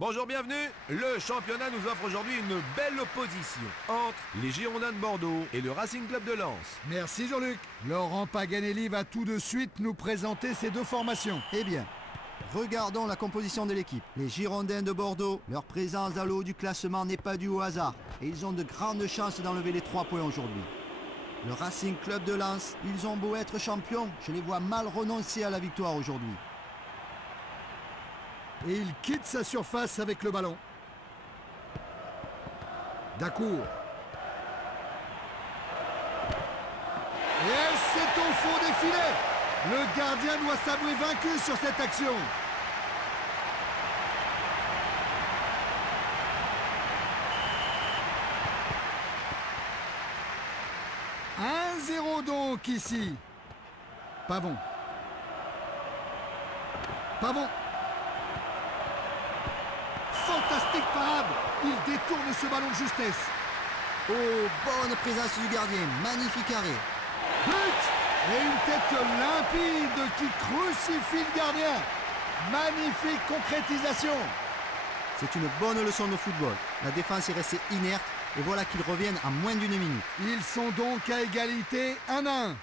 Bonjour, bienvenue. Le championnat nous offre aujourd'hui une belle opposition entre les Girondins de Bordeaux et le Racing Club de Lens. Merci Jean-Luc. Laurent Paganelli va tout de suite nous présenter ces deux formations. Eh bien, regardons la composition de l'équipe. Les Girondins de Bordeaux, leur présence dans le haut du classement n'est pas due au hasard et ils ont de grandes chances d'enlever les 3 points aujourd'hui. Le Racing Club de Lens, ils ont beau être champions, je les vois mal renoncer à la victoire aujourd'hui. Et il quitte sa surface avec le ballon. Dacour. Et c'est au fond des filets. Le gardien doit s'avouer vaincu sur cette action. « 1-0 donc ici. Pavon. Pavon. Fantastique parade. Il détourne ce ballon de justesse. Oh, bonne présence du gardien, magnifique arrêt. But. Et une tête limpide qui crucifie le gardien. Magnifique concrétisation. C'est une bonne leçon de football. La défense est restée inerte et voilà qu'ils reviennent en moins d'une minute. Ils sont donc à égalité 1-1.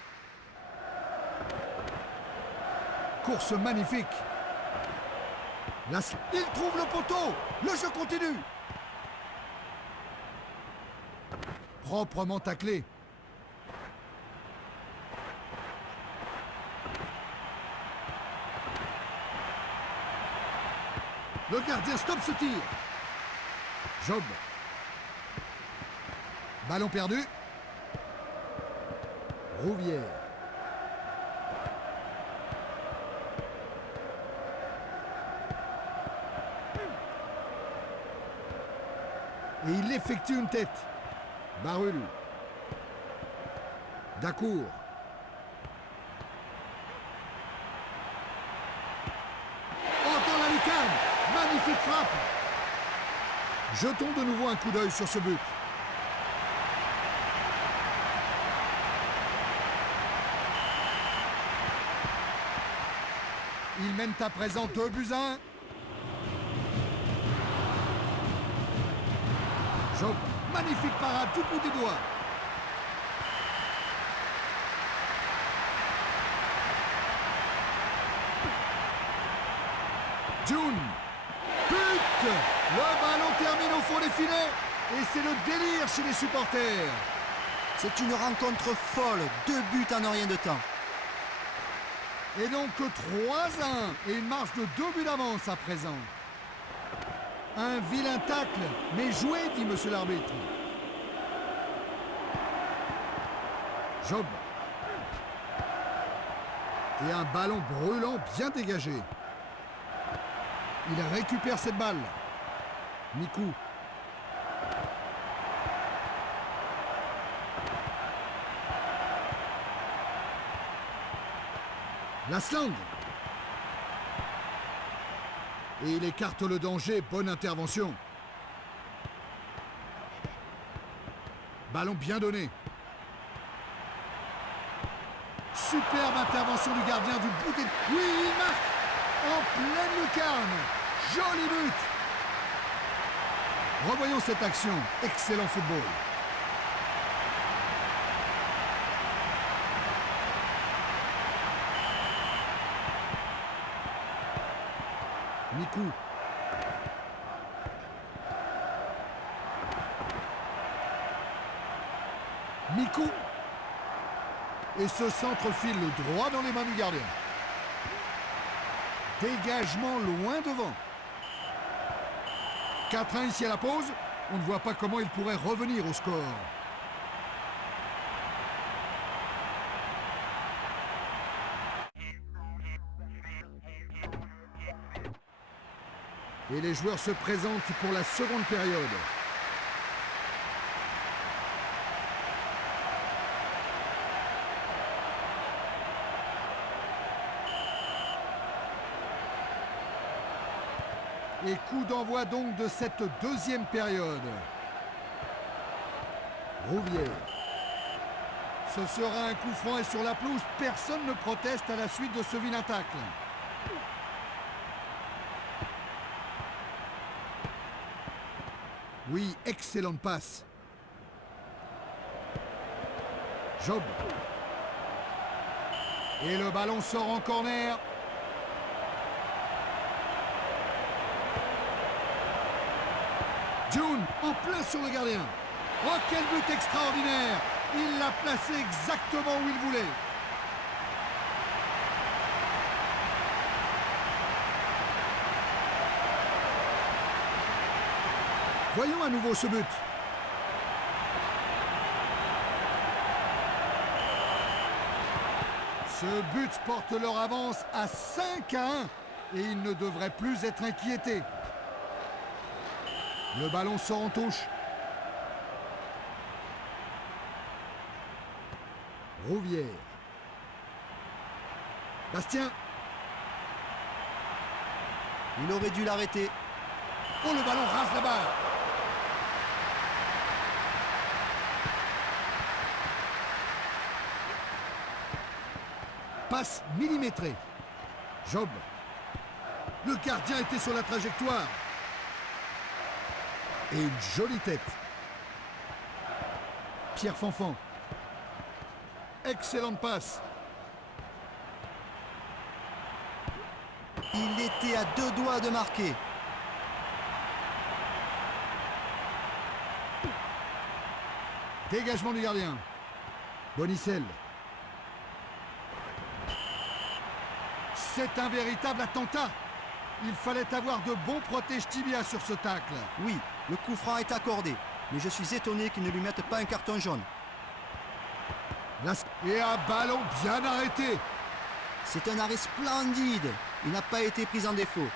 Course magnifique. Là, il trouve le poteau. Le jeu continue. Proprement taclé. Le gardien stoppe ce tir. Job. Ballon perdu. Rouvière. Et il effectue une tête. Barul. Dacour. Oh, dans la lucarne. Magnifique frappe. Jetons de nouveau un coup d'œil sur ce but. Ils mènent à présent 2-1. Job, magnifique parade, tout bout des doigts. June. But. Le ballon termine au fond des filets. Et c'est le délire chez les supporters. C'est une rencontre folle, 2 buts en rien de temps. Et donc 3-1 et une marche de 2 buts d'avance à présent. Un vilain tacle, mais joué, dit monsieur l'arbitre. Job. Et un ballon brûlant bien dégagé. Il récupère cette balle. Mikou. Lasland. Et il écarte le danger, bonne intervention. Ballon bien donné. Superbe intervention du gardien du bout des... Oui, il marque en pleine lucarne. Joli but. Revoyons cette action. Excellent football. Mikou. Mikou. Et ce centre file droit dans les mains du gardien. Dégagement loin devant. 4-1 ici à la pause. On ne voit pas comment il pourrait revenir au score. Et les joueurs se présentent pour la seconde période. Et coup d'envoi donc de cette deuxième période. Rouvière. Ce sera un coup franc et sur la pelouse, personne ne proteste à la suite de ce vilain tacle. Oui, excellente passe. Job. Et le ballon sort en corner. June, en plein sur le gardien. Oh, quel but extraordinaire! Il l'a placé exactement où il voulait. Voyons à nouveau ce but. Ce but porte leur avance à 5-1 et ils ne devraient plus être inquiétés. Le ballon sort en touche. Rouvière. Bastien. Il aurait dû l'arrêter. Oh, le ballon rase la barre. Passe millimétrée. Job. Le gardien était sur la trajectoire. Et une jolie tête. Pierre Fanfan. Excellente passe. Il était à 2 doigts de marquer. Dégagement du gardien. Bonicel. C'est un véritable attentat. Il fallait avoir de bons protège tibia sur ce tacle. Oui, le coup franc est accordé. Mais je suis étonné qu'ils ne lui mettent pas un carton jaune. Et un ballon bien arrêté. C'est un arrêt splendide. Il n'a pas été pris en défaut.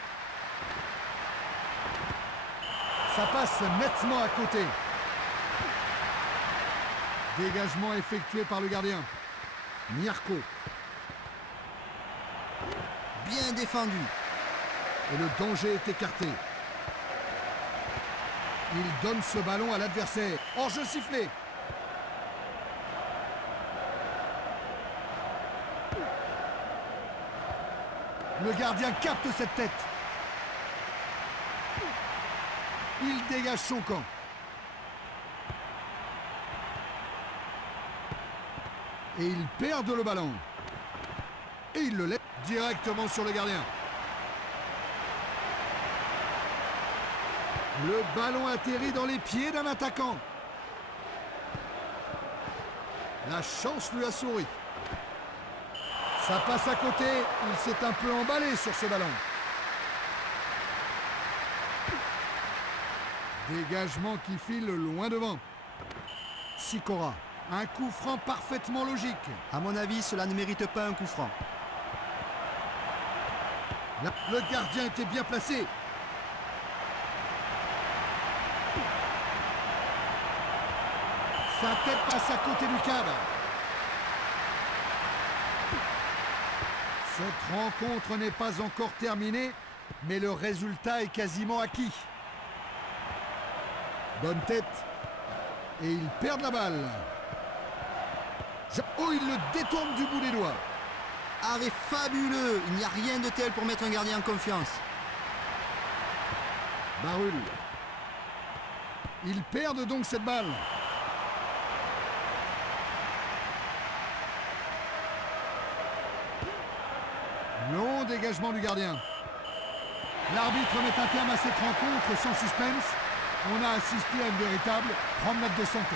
Ça passe nettement à côté. Dégagement effectué par le gardien. Miarco. Bien défendu. Et le danger est écarté. Il donne ce ballon à l'adversaire. Hors-jeu sifflé. Le gardien capte cette tête. Il dégage son camp. Et ils perdent le ballon. Et il le laisse directement sur le gardien. Le ballon atterrit dans les pieds d'un attaquant. La chance lui a souri. Ça passe à côté. Il s'est un peu emballé sur ce ballon. Dégagement qui file loin devant. Sikora. Un coup franc parfaitement logique. À mon avis, cela ne mérite pas un coup franc. Le gardien était bien placé. Sa tête passe à côté du cadre. Cette rencontre n'est pas encore terminée, mais le résultat est quasiment acquis. Bonne tête. Et ils perdent la balle. Oh, il le détourne du bout des doigts. Arrêt fabuleux. Il n'y a rien de tel pour mettre un gardien en confiance. Barul. Ils perdent donc cette balle. Long dégagement du gardien. L'arbitre met un terme à cette rencontre sans suspense. On a assisté à une véritable promenade de santé.